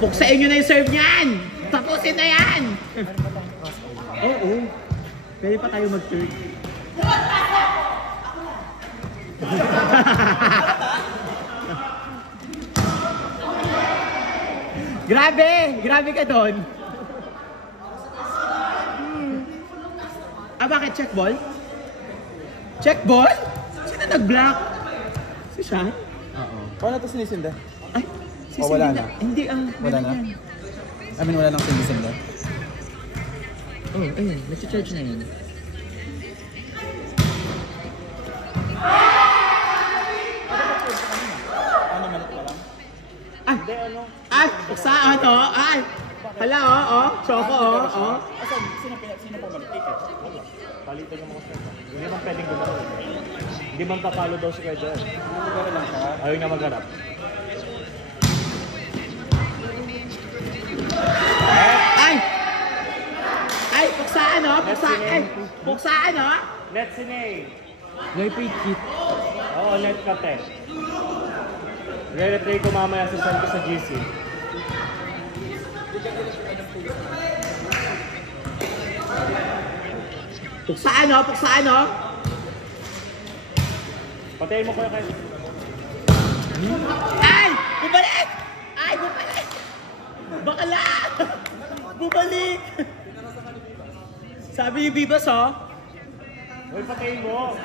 Puksain nyo na yung serve niyan! Tapusin na yan! Oo. Pwede pa tayo mag-third. Grabe! Grabe ka doon! Ah, bakit? Check ball? Check ball? Sino nag-block? Si Sean? Oo. Wala to sinisinda? Ay, si wala Cindy na? Hindi, wala na? I mean, wala nang sinisinda? Oh, ayun. Nag-charge na yun. Ay! Ay! Saan, oh? Ay! Hala, oh, Choco, oh. Sino po mali? Palitan yung mga strike. Hindi naman pwedeng gumaro. Hindi man tatalo daw si Kuya. Magano lang siya. Ayaw niya magharap. Ay! Ay, puksaan, oh. Puksaan. Ay, puksaan, oh. Net si Ney. Very free kick. Oo, net ka, te. Re-replay ko mamaya sa send ko sa GC. Puksaan, oh. Puksaan, oh. Patayin mo ko yung kayo. Ay! Bumalik! Ay, bumalik! Bakala! Bumalik! Sabi ni Bibas, oh. Uy, patayin mo.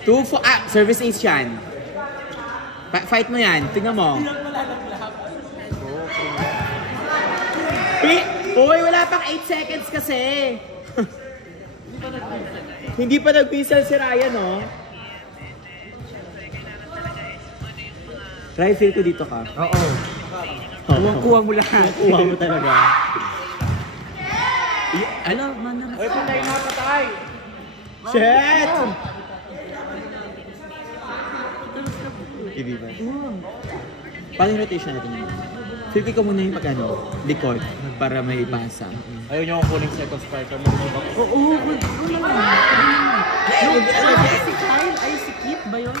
Two for service ace yan. Fight mo yan. Tingnan mo. Uy, wala pang 8 seconds kasi. Hindi pa nag-whistle si Ryan, oh. Ryan, feel ko dito ka. Oo. Kuha mo lahat. Kuha mo talaga. Ano? Uy, patayin na, patay. Shit! Ibibas. Paano yung rotation natin yun? Feel ko muna yung mag-ano, likod, para may basa. Ayaw niyo akong kuning second striker mo. Oo, si Kyle ay si Kip ba yun?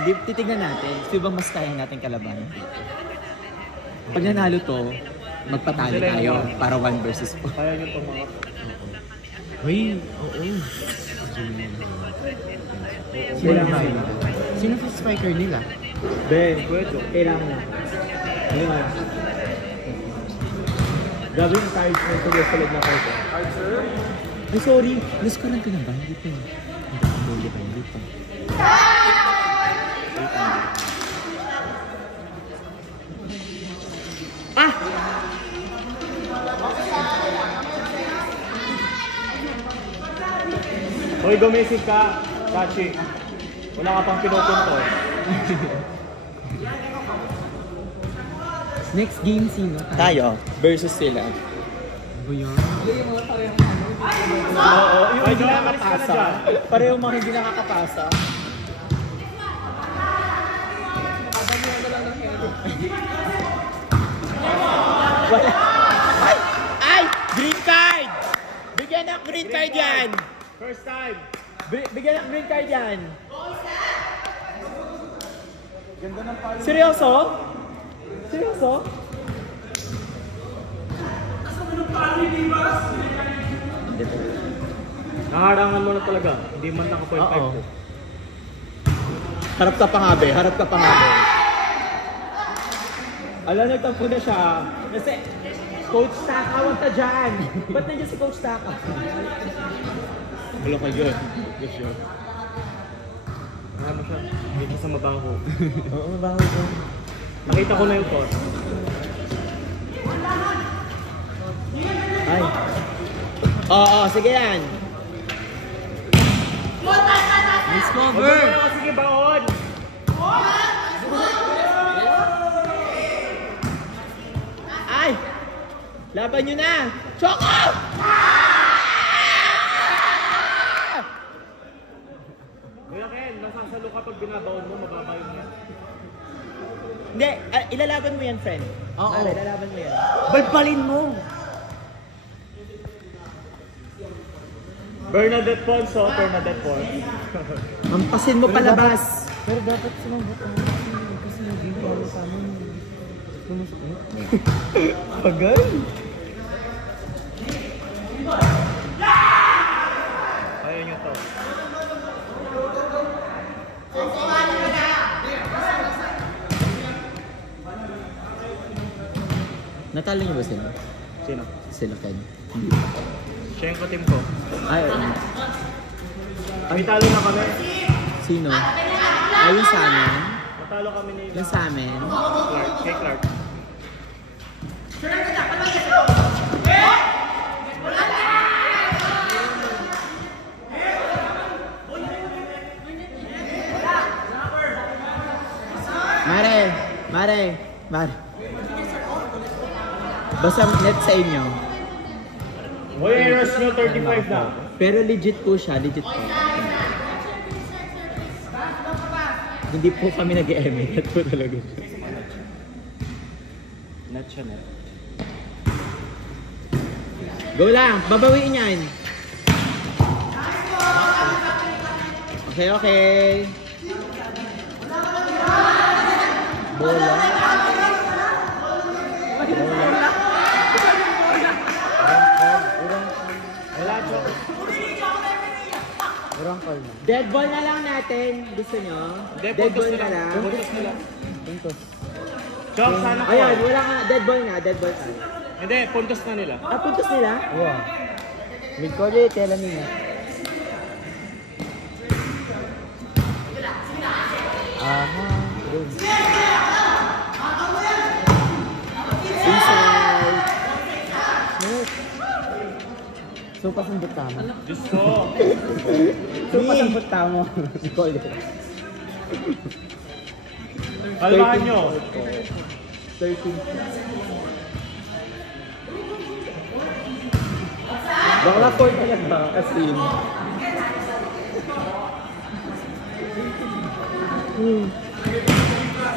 Hindi, titignan natin. Sino bang mas kaya natin kalaban? Pag nanalo to, magpatalo tayo para 1 versus 4. Kaya niyo itong mga... Uy, oo. Sila nga yun. Sino yung striker nila? Ben, kailangan mo. Ayun. Gabi yung cards mo ito yung salad na cards. Ay, sorry. Naskoran ka na ba? Hindi pa. Hindi pa. Ah! Hoy, gumising ka, Kachi. Wala ka pang pinupunto. Next game sino? Tayo versus sila. Ano yan? Oo, yung Ay, hindi Joel, nakakapasa. alis ka na Pareho mga hindi nakakapasa. Wala. Ay! Green card! Bigyan ng green card yan! First time. Bigyan ng green card yan! Ganda ng palo. Seryoso? Seryoso? Naharangan mo na talaga. Hindi man naka 0.5 Oo. ko. Harap ka pa nga, be. Harap ka pa nga, be. Alam, nagtampo na siya. Kasi, Coach Taka, wag ka dyan. Ba't nandiyan si Coach Taka? Wala ka dyan. Yes, sure. Ano siya? Hindi sa mabaho. Oo, mabaho ko. Nakita ko na yung court. Ay. Oo, sige yan. Nice cover. Sige, baon! Ay! Laban nyo na! Choco! Kuya Ken, nasasalo ka pag binabaon mo, mababa yun yan. Hindi, ilalaban mo yan, friend. Oo. Ilalaban mo yan. Balbalin mo! Bernadette Ponso, Bernadette Ponso. Mampasin mo palabas. Pero dapat sumabot ako kasi naging sa amin. Sumusukit. Pagal? Ayaw nyo to. Natalo niyo ba sila? Sino? Sila Ken. Siya yung ka-team ko. Ay, May talo na kami. sino? Ay, yung sa amin. Natalo kami ni Yung sa amin. Clark. Kay Clark. Mare. Basta net sa inyo. Uy, rush nyo, 35 na. Pero legit po siya, legit po. Hindi po kami nag-e-eme. Net po talaga siya. Net siya, net. Go lang! Babawiin yan! Okay. Bola. Wala, Chok. Urang call na. Dead ball na lang natin. Gusto nyo? Dead ball na lang. Puntos nila. Puntos. Chok, sana ko. Ayun, wala nga. Dead ball na. Dead ball tayo. Hindi, puntos na nila. Ah, puntos nila? Wow. Mid call ulit, tela nila. Aha. Yun. Inside. So, pasambot tama. Diyos ko. So, pasambot tama. Mid call ulit. Kalmahan nyo. 13. Bakla court talaga. As in.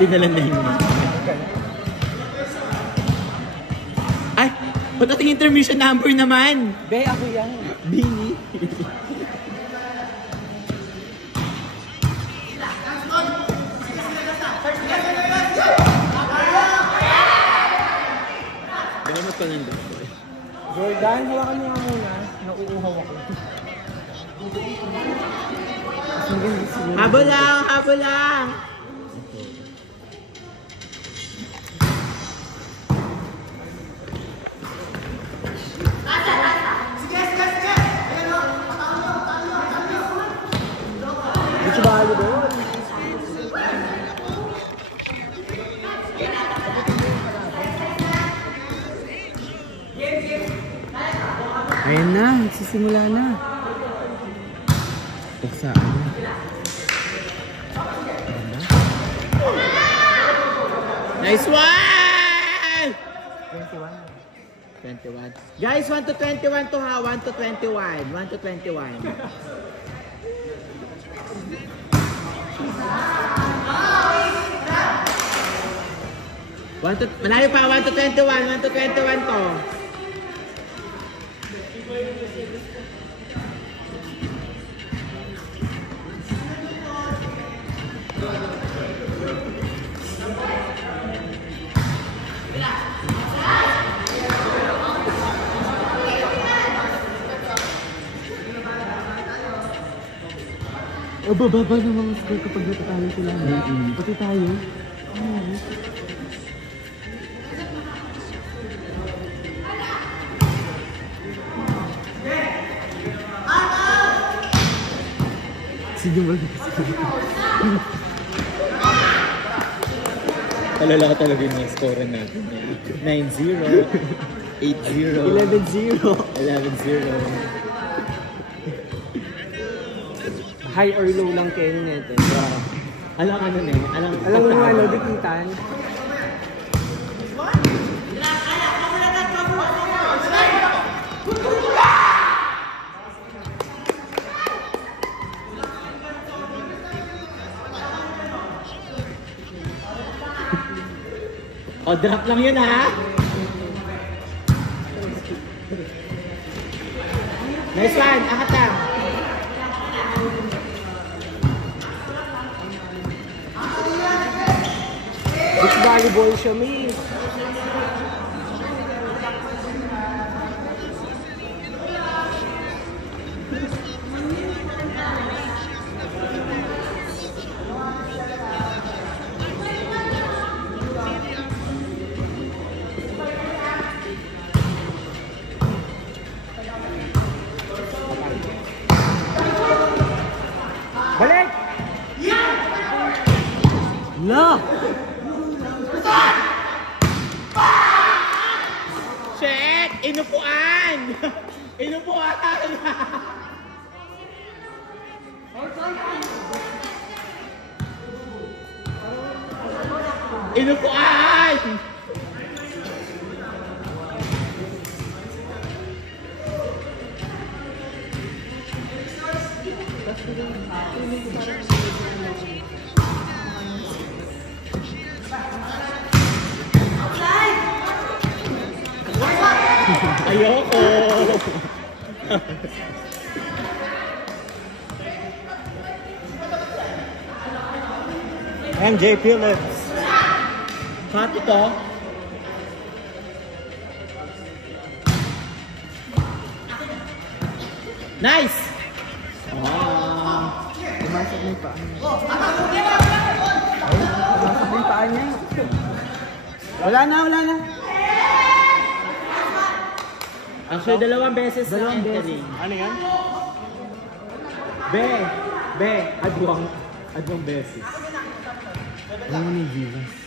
Tinalan na yun. Ay! Ba't ating intermission number naman? Be, ako yan. Bini. Damat ka nandun. Jordan, hawakan niyo nga muna. Nauuhaw ako. Habol lang! Habol lang! Gusto ba kayo doon? Ayan na, nagsisimula na. Tuksaan na. Nice one! 21. 21. Guys, 1 to 21 to ha. 1 to 21. 1 to 21. Malayo pa, 1 to 21. 1 to 21 to. Bababa ng mga score kapag natatalo sila. Pati tayo. Sige mo. Alala ka talaga yung score natin. 9-0. 8-0. 11-0. 11-0. High or low lang kayo nito. Alam ka nun eh. Alam mo ano, dikitan. O, drop lang yun ha. Nice one. Akat lang. volleyball siya, May. Balik! La! Shit! Inupuan! Inupuan! Inupuan! Ayoko! MJ Phillips. Cut ito. Nice! Pumasok na yung paa niya. Pumasok na yung paa niya. Wala na, wala na. Actually, dalawang beses na entering. Ano yan? Adwang beses. Ano ni Vivas?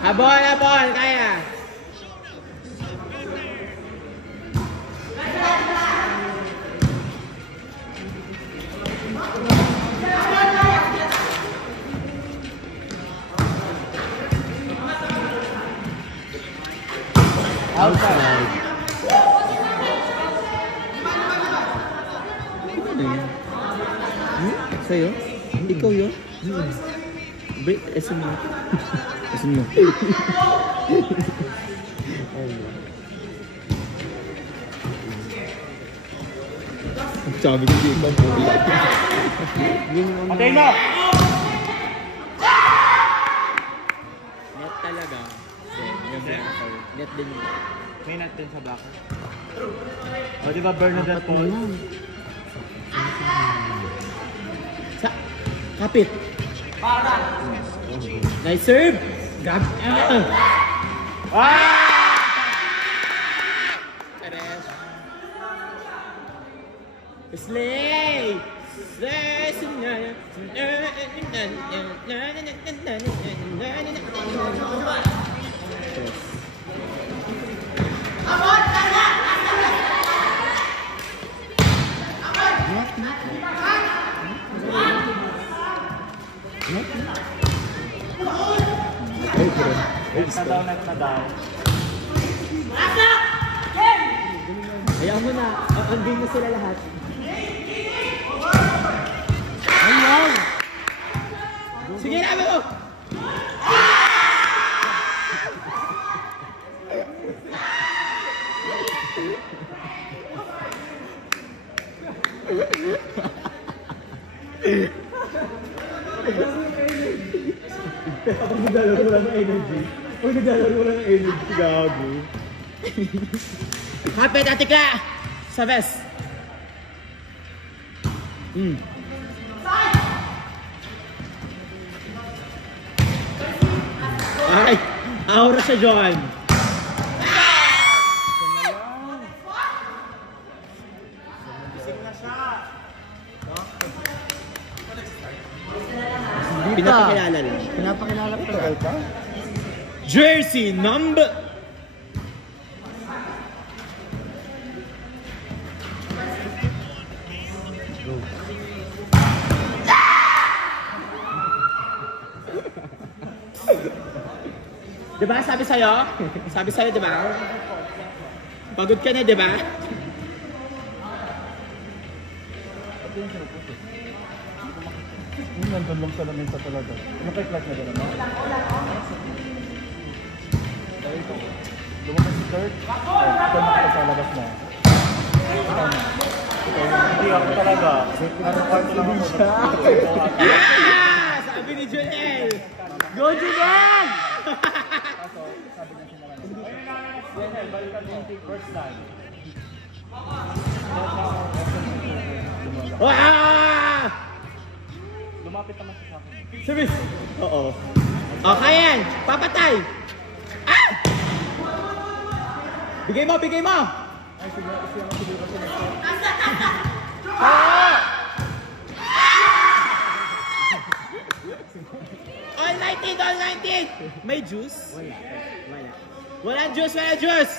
Habol, kaya! Outside. Sa'yo? Ikaw yun? Esun mo. Esun mo. Ang sabi ko di ba mo? Patay mo! Net talaga. Net din yun. May natin sa baka. O di ba Bernadette Paul? Sa kapit. Nice serve. Grab. Perez. Slay. Net na daw. Hayaan mo na. Ang game na sila lahat. Ayaw! Sige na mo! Pag naglalaro lang ng energy. Pag naglalaro lang ng energy, gago. Kapit, Atikla! Sabes! Ay! Aura sa John! Pinapakilala lang. Pinapakilala ko. Jersey number... Diba sabi sa'yo? Sabi sa'yo, diba? Pagod ka na, diba? Nandun lang sa lamesa talaga. Ano kay Clark na gano'n, no? Lumabas si Kurt. Ikaw nakita sa labas mo. Hindi ako talaga. Ano kwarto lang ako. Sabi ni Joel! Go, Joel! Joel, balikan mo. First time. Lumapit naman siya sa akin. Service! Oo. O, kaya yan! Papatay! Ah! Bigay mo, bigay mo! Ay, siguro kasi All 19, all 19! May juice? Wala. Walang juice, walang juice!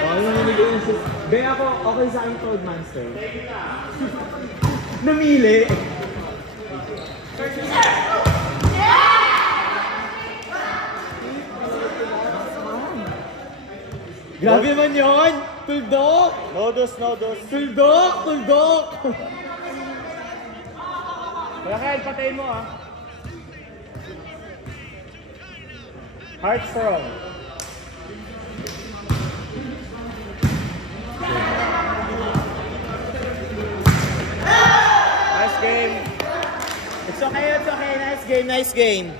Oh, yung namimili yung juice. Ben, ako, okay sa akin Cold Monster. Namili! Grabe man yun! Tuldok! No dos, no dos. Tuldok! Tuldok! Kaya Kyle, patayin mo ah. Heart strong. Nice game. It's okay, it's okay. Nice game, nice game.